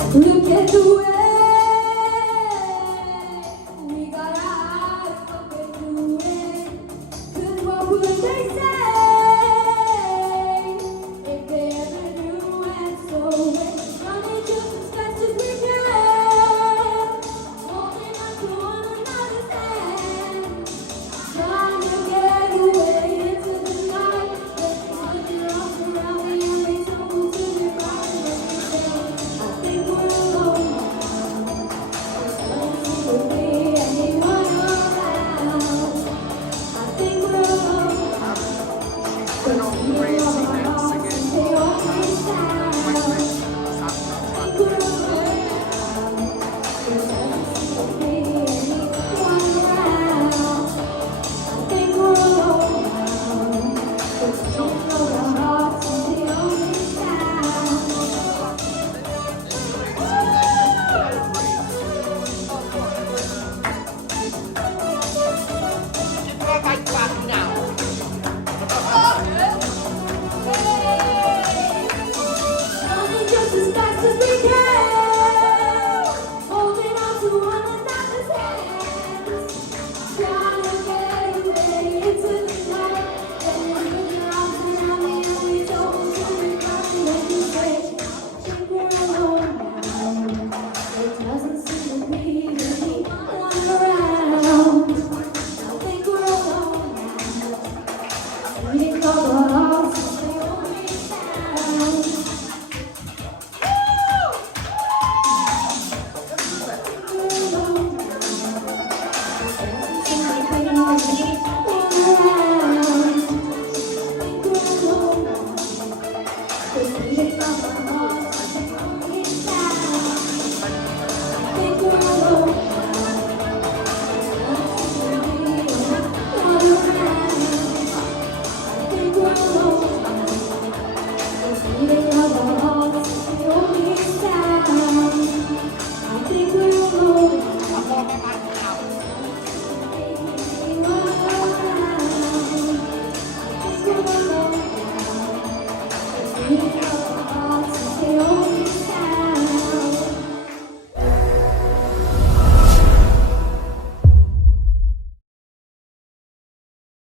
Look at the way we got eyes looking through it. 'Cause what would they say if they ever knew? And so we're running just as fast as we can, holding on to one another's hand, trying to get away into the night. Put your arms around me and they tumble to the ground. I think we're alone now. There's nothing to be anyone around. I think we're alone now. There's no hearts and they always sound. I think we're alone now. There's nothing to be anyone around. I think we're alone now. There's no hearts and they always sound. Running just as fast as we can, holding on to one another's hands, trying to get away into the night. Then you put your arms around me and we tumble to the ground. And you say, I think we're alone now. There doesn't seem to be anyone around. I think we're alone now. Waiting for the hearts to say always sound. We're alone now.